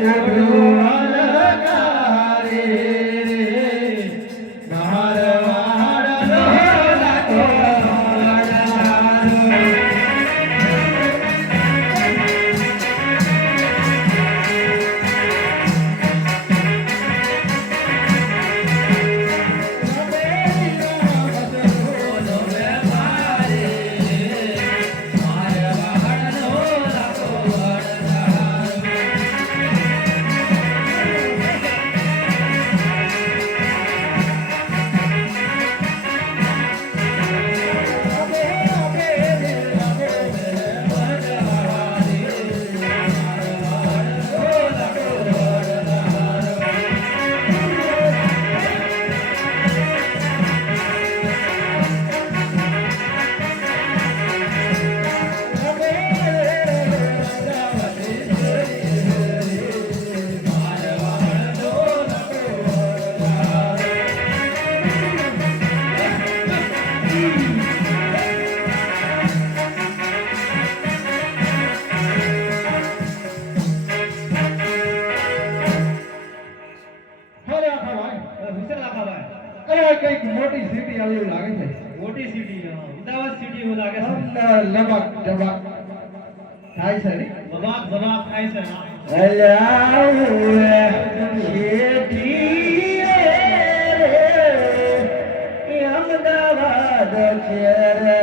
અરે કંઈક મોટી સિટી આવી એવું લાગે છે. મોટી સિટી અમદાવાદ સિટી એવું લાગે છે. અંદર લબક જબક થાય છે ને? બબાક બબાક થાય છે હા. અલાઉએ શેઠી રે અમદાવાદ શહેરનો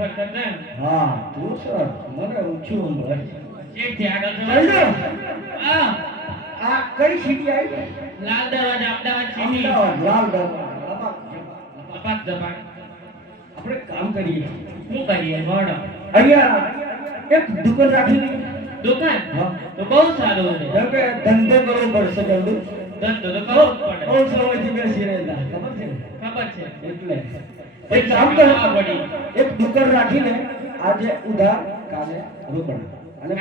ફર ફર કરને હા તું સર મને ઊંચું આગળ આ કઈ સિટી આવી લાલ દરવાજા અમદાવાદ સિટી. લાલ દરવાજા. અપાક જપાક આપણે કામ કરીએ. શું કરીએ? મોડો અહીંયા એક દુકાન રાખી દુકાન? તો બહુ સારું છે જેમ કે ધંધો કરવો પડશે ચંદુ ધંધો તો કરવો પડે બહુ સમયથી બેસી રહેતા. ખબર છે ખબર છે. એટલે. એક કામ કર. એક ડુક્કર રાખીને આજે ઉધાર કાલે રોકડ. અને.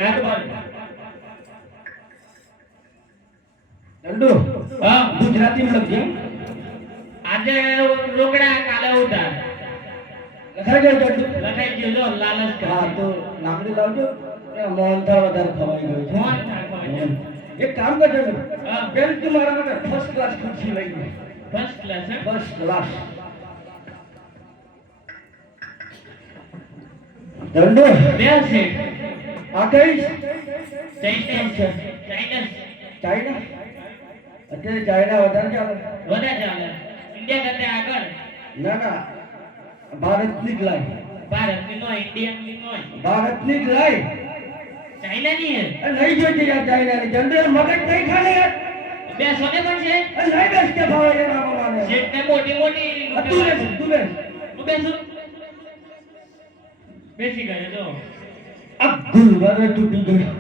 ચંદુ હા ગુજરાતી લખજે આજે રોકડા કાલે ઉધાર. લખાઈ ગયો ચંદુ લખાઈ ગયો જો લાલચ હા તો લાકડી લાવજો. મોહનથાળ વધારે ખવાઈ ગયો છે. મોહનથાળ એક કામ કરજો હા. બેન તું મારા માટે ફર્સ્ટ ક્લાસ ખર્ચી લઈ first class first class Chandu બે છે. આ કઈ? ચાઇનીઝ છે? ચાઇનીઝ. ચાઇના? અત્યારે ચાઇના વધારે ચાલે. વધારે ચાલે. ઇન્ડિયા કરતા આગળ. ના ના. ભારતની જ લાઈ ભારતની નો નો ભારતની જ લાઈ ચાઇનાની હે નહીં જોઈતી યાર ચાઇનાની. જનરલ મગજ નહીં ખાલે યાર? બે સોને પણ છે. એ નહીં બેસ કે ભાવ એના પ્રમાણે સીટ ને મોટી મોટી તું બેસ તું બેસ. હું બેસું બેસી ગયો જો. આ ગુલબરે તૂટી ગયો.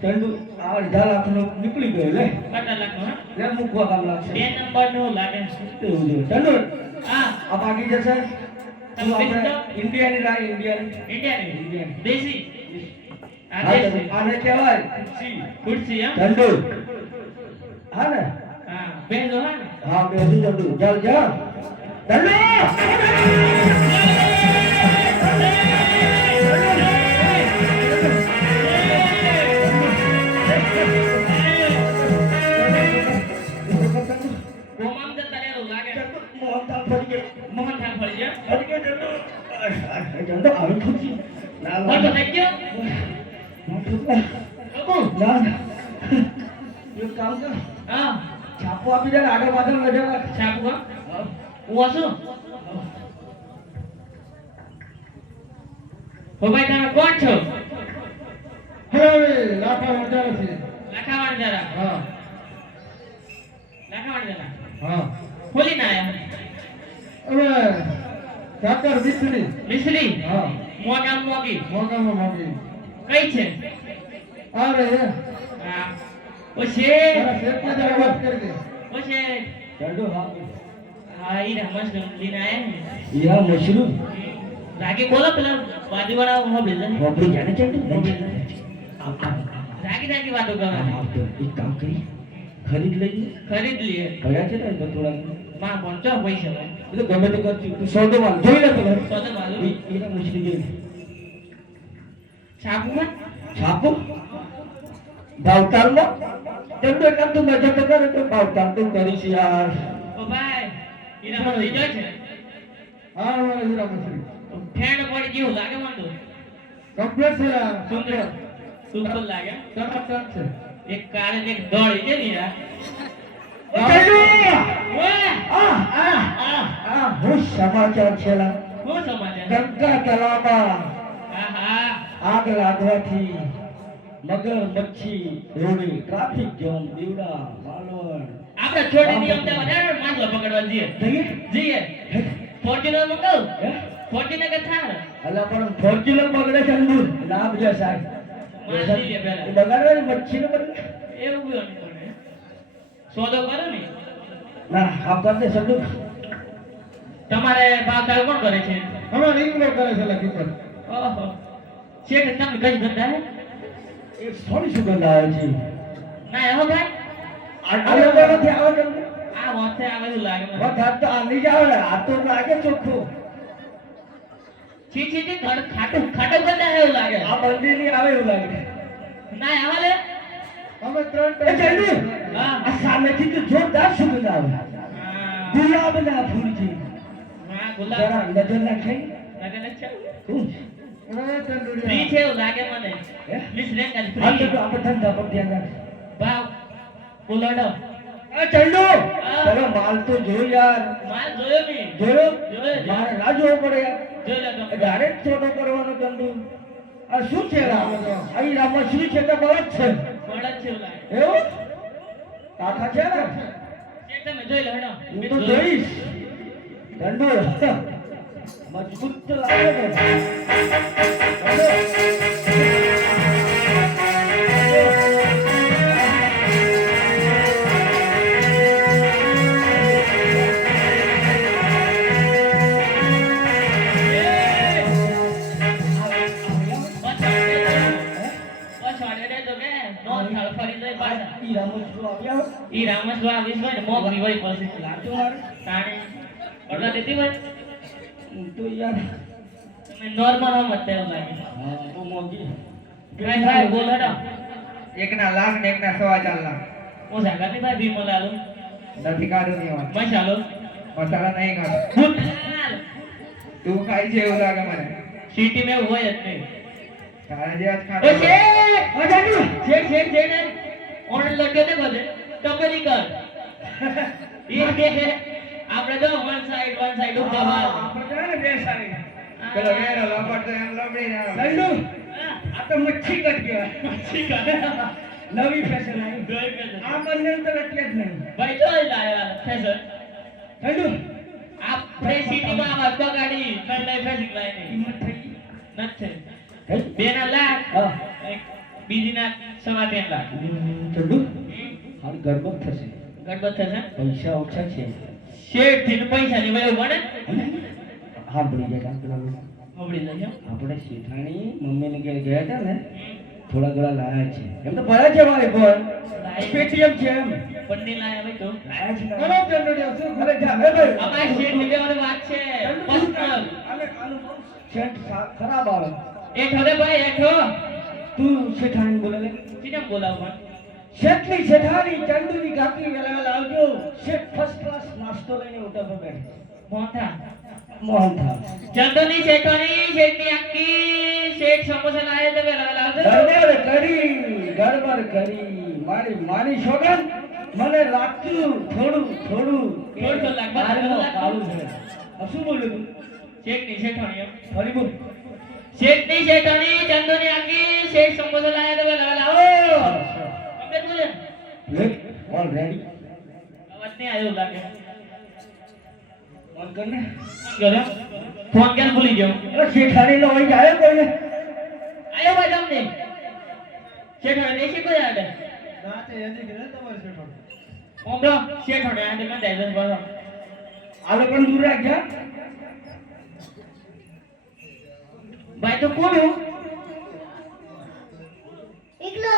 ચંદુ આ અડધા લાખનો નીકળી ગયો લે. કેટલા લાખ હા? લે મૂકવા કામ લાગશે. બે નંબરનું લાગે એવું ચંદુ હા. આ બાકી જશે. ઇન્ડિયાની લાઈ ઇન્ડિયાની? ઇન્ડિયાની. ઇન્ડિયાની. દેશી હા, આને કહેવાય. ખુરશી. ખુરશી હા? ચંદુ. હા ને? હા. બેસો હા ને? હા બેસી ચંદુ. ચાલ જા ચંદુ! ભાઈ તમે કોણ છો? હવે જરા હા. લાખાવાડ જરા? હા. ખોલી ના આયા હવે સાકર મિશ્રી મિશ્રી હા. મોગામ મોગી મોગામાં મોગી કઈ છે? આ રે. હે. હા ઓ શેઠ શેઠને જરા વાત કરી દે. ઓ શેઠ હા. હા ઈ રમસ લીને આયા ને યા મશરૂમ. રાગી બોલો પેલા બાજુવાળા મોબાઈલ છે. વાપરી જાણે આમ રાગી રાગી વાતો કરો એક કામ કરી ખરીદ લઈએ. ખરીદ લઈએ. ભર્યા છે ને થોડા માં પહોંચો પૈસા ભાઈ એ ગમે તે કરશું તું સોદો માલ. જોઈ લે પેલા. સોદો માલું. એના મુશ્કેલ જોઈ છાપો? ભાવતાલમાં ચંદુ એક આમ તું મજા તો કરે તો ભાવતાલ તો કરીશ યાર. ઓ ભાઈ એના રમસ લઈ જાય છે? હા અમારા હીરા મિશ્રી ફેણ પડ ગયું લાગે તો કમ્પ્લેટ છે સુંદર. સુંદર લાગે? ટકાટક છે. એક કાળે એક દોડી છે ને યાર. ઓ આ આ આ આ હું સમાચાર સમાચાર? ગંગા તલાવમાં આગ લાગવાથી મગર મચ્છી રોડી ટ્રાફિક જામ દીવડા માલવણ આપણે છોડી દીધી અમદાવાદ હેડો પકડવા જઈએ. જઈએ? ફોર્ચ્યુનર હે? ફોર્ચ્યુનર થાર અલા પણ ફોર્ચ્યુનર બગડે છે લાભ સાહેબ મચ્છી ને બગડે એવું બી સોદો કરો ને. ના આપ કરતે સંદુ તમારે ભાવતાલ કોણ કરે છે? અમારા રીંગણો કરે છે લખી પર. ઓહો. શેઠ કઈ હે? એ થોડી સુગંધ આવે છે? ના એવો ભાઈ આ લોકો નથી આવે આ વાતે આવે લાગે મને. વધારે તો આની જ આવે આ તો લાગે ચોખ્ખું. છી છી છી ઘર ખાટું ખાટું હે એવું લાગે? આ મંદિરની આવે એવું લાગે ના આવે લે. અમે ત્રણ એ જલ્દી હા. આ સામેથી તો જોરદાર સુગંધ આવે હા. ગુલાબના ફૂલ છે હા ગુલાબ. જરા નજર નાખાઈ લાગે ને છે શું? ફ્રી છે એવું લાગે મને. ફ્રી આપણે ધંધા પર ધ્યાન રાખ ભાવ બોલાડો આ ચંદુ. પેલો માલ તો જો યાર. માલ જોયો નહીં જોયો. મારે ના જોવો પડે યાર. ડાયરેક્ટ છોટો કરવાનો ચંદુ. આ શું છે અહીં રામમાં શું છે કે બળદ છે. બળદ છે એવું કાકા છે ને? એ તમે જોઈ લો હું તો જોઈશ. ચંદુ મજબૂત લાગે છે. ઈ રામસ્વા વિશ હોય ને મોગરી હોય પછી. લાગતો મારે તાણે. ઓર્ડર દેતી હોય? તો યાર. તમે નોર્મલ હમ અત્યારે લાગે. હા બહુ મોંઘી. ભાઈ બોલ હેડો એકના લાખ ને એકના સવા ચાર લાખ. ઓછા કરતી ભાઈ ભીમો લાલો? નથી કાઢું નહીં મસાલો? મસાલા નહીં ખાતો ભૂતલાલ તું ખાઈ છે એવું લાગે મને. સિટી મેં એવું હોય જ નહીં. તારા જ જાનુ શેઠ શેઠ શેઠ ઓન લગ્યો ને બધે. ટપરી કર આપણે તો વન સાઈડ વન સાઈડ ઉપર આપણે તો ને બે સાઈડ પેલો વેરો લપટ તો એમ લપડી ને આમ. આ તો મચ્છી કટ કહેવાય. મચ્છી કટ નવી ફેશન આવી. ગઈ ફેશન આ બંને તો એટલે જ નહીં. ભાઈ તો લાયા ફેશન ચંદુ આપણે સિટીમાં આવા તો ગાડી લઈ લઈ ફેશન લાઈ કિંમત થઈ નથી બે ના લાખ બીજી ના સવા ત્રણ લાખ. હાલ ગરબત થશે. ગણપત થશે? પૈસા ઓછા છે. શેઠથી પૈસા ની વયો પડે હા ભણી ગયા કામ પેલા લોકો. આપણે શેઠાણી મમ્મીને ઘેર ગયા હતા ને થોડા ઘણા લાયા છે. એમ તો ભરા છે મારે પણ પેટીએમ છે એમ. પન્ની લાયા ભાઈ તો? લાયા છે. અરે ચંદુડિયા, શું અરે જા બે ભાઈ. અમારી શેઠ લેવાની વાત છે. આનું સેન્ટ ખરાબ આવે. એઠો રે ભાઈ એઠો. તું શેઠાણી બોલે લે. બોલાવ પણ. શેઠની શેઠાણી ચંદુની કાકી વેલા આવજો. શેઠ ફર્સ્ટ ક્લાસ નાસ્તો લઈને ઉતર પર બેઠો. મોટા મોહનથાળ. ચંદુની શેઠોની શેઠની આખી શેઠ સમોસા લાવે તો વેલા આવજો. ગરબર કરી ગરબર કરી. મારી મારી સોગન મને લાગતું થોડું થોડું થોડું તો લાગતું. મારીનો છે. શું બોલ્યું તું? શેઠની શેઠોની એમ. ફરી બોલ. શેઠની શેઠોની ચંદુની આખી શેઠ સમોસા લાવે તો વેલા આવો ઓલરેડી અવાજ નહીં આવ્યો લાગે. ફોન કર ને. ઘરે ફોન કેમ ભૂલી ગયો? અરે શેઠાણી નો હોય જાય કોઈને? આયો ભાઈ તમને. શેઠાણી દેશી કોઈ આવે રાતે તે એની ઘરે તમારે શેઠો ઓમરો શેઠાણી આ દે મને બોલો આલો પણ દૂર રાખ્યા ભાઈ તો કોણ હું એકલો.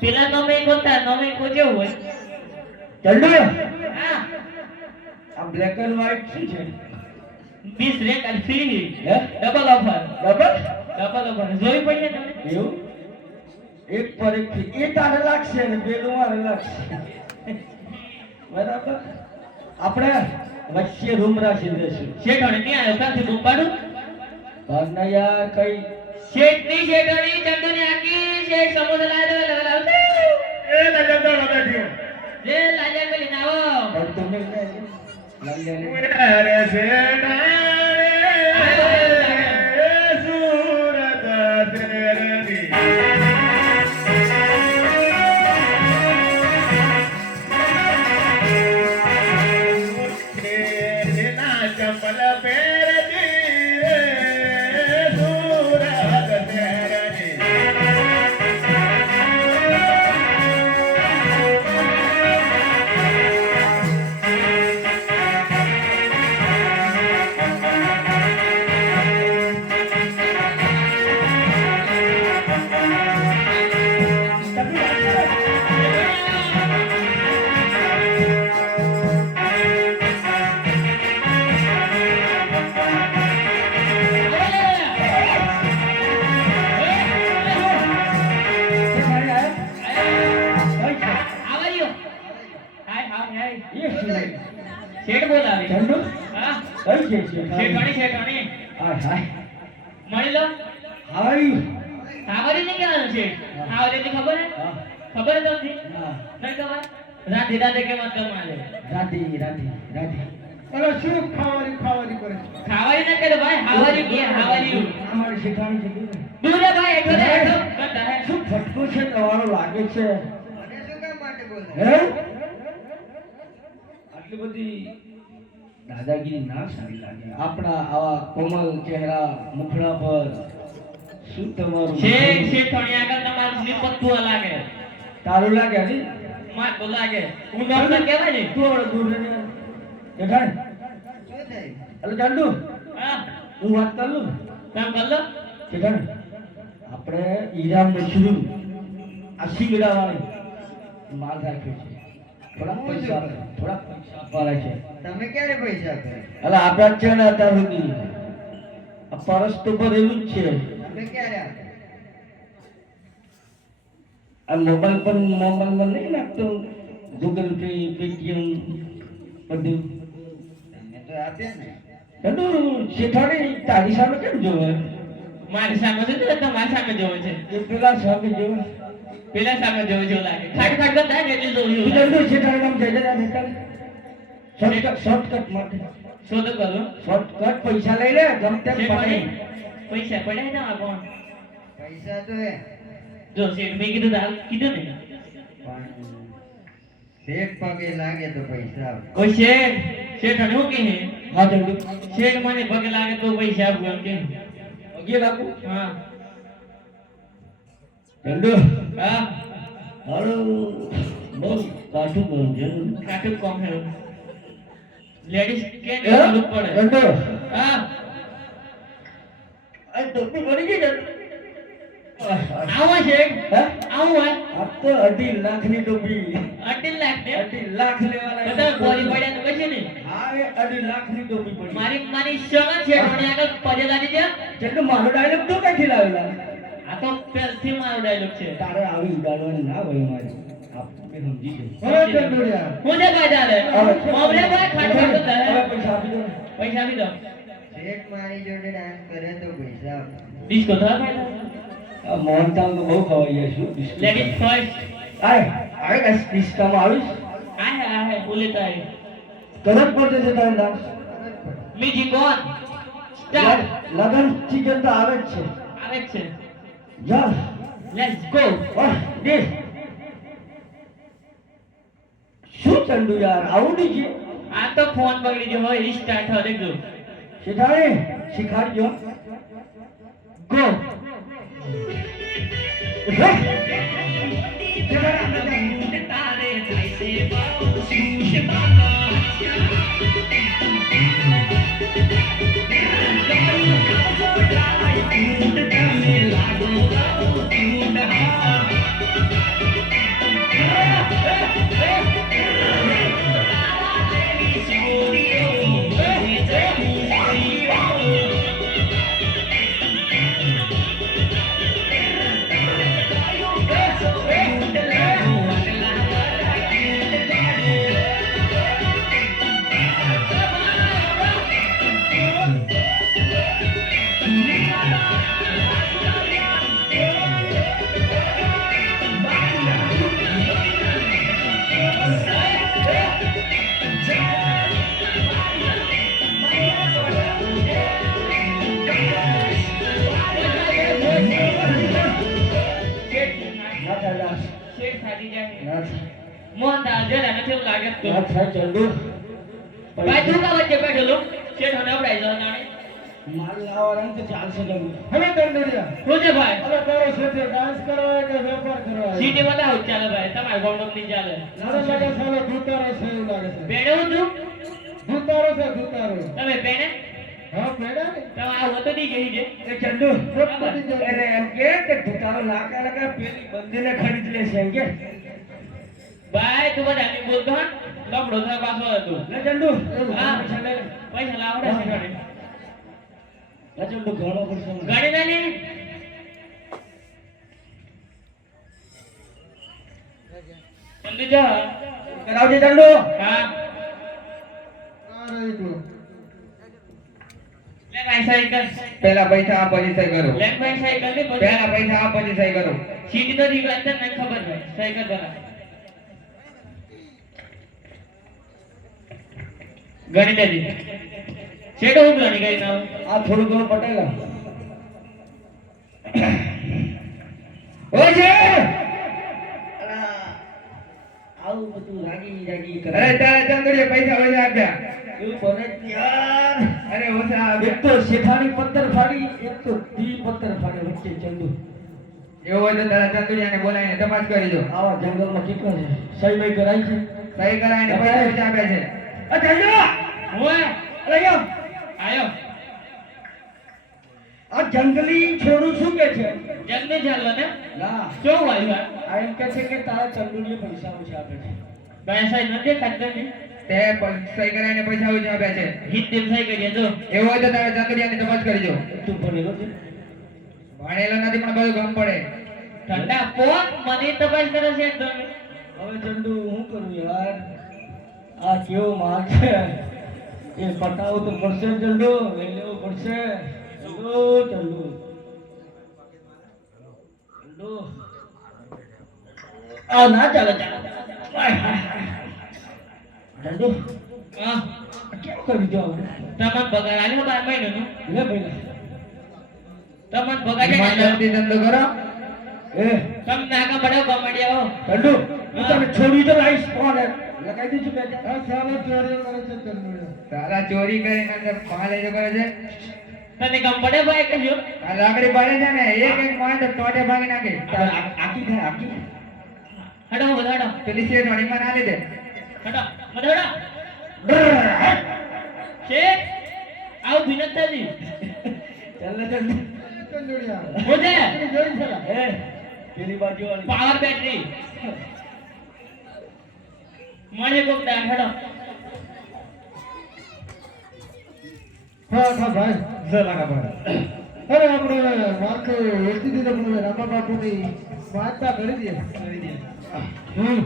પેલા નમે ગોતા નમે કો હોય. ચડ્યો હા. આ બ્લેક એન્ડ વ્હાઈટ શું છે? બીસ રેક અને ફ્રી હે? Double offer double double offer જોઈ પડીએ તમે? એવું? એક પર એક થી. એ તારે લાગશે ને પેલું મારે લાગશે. બરાબર? આપણે વચ્ચે રૂમ રાખી છે શેઠોને ત્યાં આવ્યો? ક્યાંથી બૂમ પાડું? ઘરના યાર કઈ શેઠની શેઠોની ચંદની આખી શેઠ સમોસા લાવે તો આવજો એ લગન તો બેઠ્યો જે લાજા કે તમે અરે શેઠાણી સુરત શેરની ચંપલ પહેરતી શેઠ બોલાવે. ઠંડુ? હા. કઈ છે શેઠોની શેઠોની હા હાય મળી લો. હાવ આર યુ સાવરી ને કહેવાનું છે? સાવરી ની ખબર હે? ખબર હે તમને? નહીં ખબર? રાધે રાધે કે મત કરવા રાધે રાધે રાધે. અરે શું ખાવારી ખાવાની કરે છે? ખાવારી ના કરે ભાઈ હાવારી કે હાવારી અમારે શીખવાનું છે કે દૂર ભાઈ એટલો એટલો શું ફટકો છે તમારો લાગે છે? મને શું કામ માટે બોલે? હે? આટલી બધી દાદાગીરી ના સારી લાગે. આપણા આવા કોમલ ચહેરા મુખડા પર શું તમારું છે પણ આગળ તમારું નિપત્તું લાગે. તારું લાગે ને માર તો લાગે. હું નામ તો કહેવાય ને? તું હવે દૂર શું થાય અલે ચાંદુ હા. હું વાત કર? લઉં કામ કર લો દેખાય આપણે હીરા મશરૂમ આ શીંગડા વાળી માલ રાખ્યો છે. થોડા પૈસા થોડા પૈસા વાળા છે. તમે ક્યારે પૈસા આપે? અલે આપણા છે ને અત્યાર સુધી. આ પરસ તો ભરેલું જ છે. તમે ક્યારે આપે? આ મોબાઈલ પર મોબાઈલમાં નહીં નાખતો ગૂગલ પે પેટીએમ બધું. તમે તો આપ્યા ને. બધું શેઠાણી તારી સામે કેમ જોવે? મારી સામે છે તમારી સામે જોવે છે. એ પેલા સામે જોવે. પેલા સામે જોવે જેવું લાગે. ખાટ ખાટ તો ને એટલે જોવું તું એવું લાગે. જલ્દી નામ જઈ જરા બેટા શોર્ટકટ શોર્ટકટ માટે. શોધ કરો? શોર્ટકટ પૈસા લઈ લે ગમ તેમ શેઠવાણી, પડે? પૈસા પડ્યા છે કોણ? પૈસા તો હે જો શેઠ મેં કીધું તો હાલ કીધું ને. શેઠ પગે લાગે તો પૈસા કોઈ શેઠ શેઠ અને હું કહે હા? તો શેઠ મને પગે લાગે તો પૈસા આપું એમ કે. આપું હા. જલ્દી હા? હાલો બહુ કાઠું કરું છે કાટું કોમ હે લેડીઝ કે હે? પડે. જલ્દી હા? આ ટોપી પડી ગઈ ને આવો શેઠ હે? હે આ. તો અઢી ટોપી અઢી લાખ ને? અઢી લાખ લેવાના બધા બોરી પડ્યા તો પછી ને અઢી લાખની ટોપી પડી. મારી મારી શરત છે આગળ પગે લાગી જાય મારો ડાયલોગ તો ક્યાંથી લાવેલા? આ તો પહેલથી મારો ડાયલોગ છે. તારે આવી ઉડાડવાની ના મારી સમજી હવે ચંદુડિયા ભાઈ તો તારે? પૈસા આપી દો પૈસા આપી દો. શેઠ મારી જોડે ડાન્સ કરે તો પૈસા ડિસ્કો બહુ ખવાઈ બિસ્કિટ. લેડીઝ ફર્સ્ટ આય આવે ને પિસ્તામાં આવીશ. આ હે આ હે બોલે તાય તરત પડશે છે તારે ડાન્સ મ્યુઝિક ઓન સ્ટાર્ટ લગન ચીજન તો આવે જ છે. આવે જ છે. જા Let's go. શું ચંદુ યાર? આવડી છે? આ તો ફોન બગડી ગયો હવે સ્ટાર્ટ હવે દેખજો શીખાડે શીખાડજો. ગો ના હવે ચંદુડિયા શું છે ભાઈ. હવે તારો શેઠે ડાન્સ કરવા કે વેપાર કરવા સીટી બતાવો ચાલે ભાઈ. તમારે ગોમડમની ચાલે. મને લાગે સાલો ધૂતારો છે એવું લાગે છે. પેણે હું તું ધૂતારો છે ધૂતારો તમે પેણે હા પેડા ને તમે આ હોતો નહીં ગઈ છે? એ ચંદુ બધી એમ કે કે ધુતારો લાકા લાકા પેલી બંદીને ખરીદ લેશે એમ કે. ભાઈ તું બધા ની બોલતો હન લપડો થા પાછો હતો. લે ચંદુ હા. પૈસા લાવડે છે ઘરે ઘણો પડશે ઘણી નાની સમજી જા કરાવજે ચંદુ. હા. આ રહ્યું. લે ભાઈ સાયકલ. પહેલા પૈસા આ પછી સહી કરો. પેલા ને પૈસા આ પછી સહી કરો. સીટ તો રી વાત ને ખબર છે સાયકલ બના ગણી લેજી હું ગણી ગઈ ના આ થોડું ઘણું પટેલા ઓજે આવું બધું રાગી રાગી કરે. અરે તારા ચંદડીએ પૈસા ઓછા આપ્યા. એવું બને યાર અરે ઓછા એક તો શેઠાની પત્તર ફાડી એક તો દી પત્તર ફાડી વચ્ચે ચંદુ. એવું હોય તો તારા ચંદુડિયાને બોલાવીને તપાસ કરી દો આવા જંગલમાં કેટલો છે? સહી ભાઈ કરાય છે? સહી કરાવીને પૈસા આપ્યા છે. આ ચંદુ! ઓય અરે યાર આયો. આ જંગલી છોડું શું કે છે? જન્મે ચાલવા ને? ના. જો આવ્યું આ એમ કે છે કે તારા ચંદુને પૈસા ઓછા આપે છે. પૈસા સાહેબ નથી ખાતા ને તે પૈસા સહી કરાવીને પૈસા ઓછા આપે છે. હિત થઈ ગઈ જો. એવું હોય તો તારા ચંદુડિયાની તપાસ કરી દો તું ભણેલો છે? ભણેલો નથી પણ બધું ગમ પડે. ઠંડા પોત મને તપાસ કરે છે હવે ચંદુ હું કરું યાર? આ કેવો માલ છે? એ પટાવવું તો પડશે ચંદુ એ લેવું પડશે. ચંદુ આ ના ચાલે ચાલે. હા કેવું કરી દો તમને બાર મહિનાનો? લે ભાઈ તમને છે ધંધો કરો. એ. તમે નાકા પડ્યો કમાડિયા હો. ચંદુ હું તને છોડી તો લાવીશ કોને? ચાર. કરે તારા ચોરી કરીને અંદર પાલ લઈ કરે છે. તને કમ પડે ભાઈ આ લાકડી પાડે છે ને એક એક તો ટોટે ભાગી નાખે. આખી આ- થાય આકી હડો બધા પેલી છે વાળી માં ના લીધે બધા હડો છે આવું ભીનતાજી ચાલ ચાલ. ચંદુડિયા પેલી જોઈ છે ને? પેલી બાજુ પાવર બેટરી મને કોક દા હડો. હા હા ભાઈ જરાકા ભાઈ અરે આપણે માર્ક વેચી દીધો પણ રામા બાપુની વાર્તા કરી દઈએ. કરી દે હમ.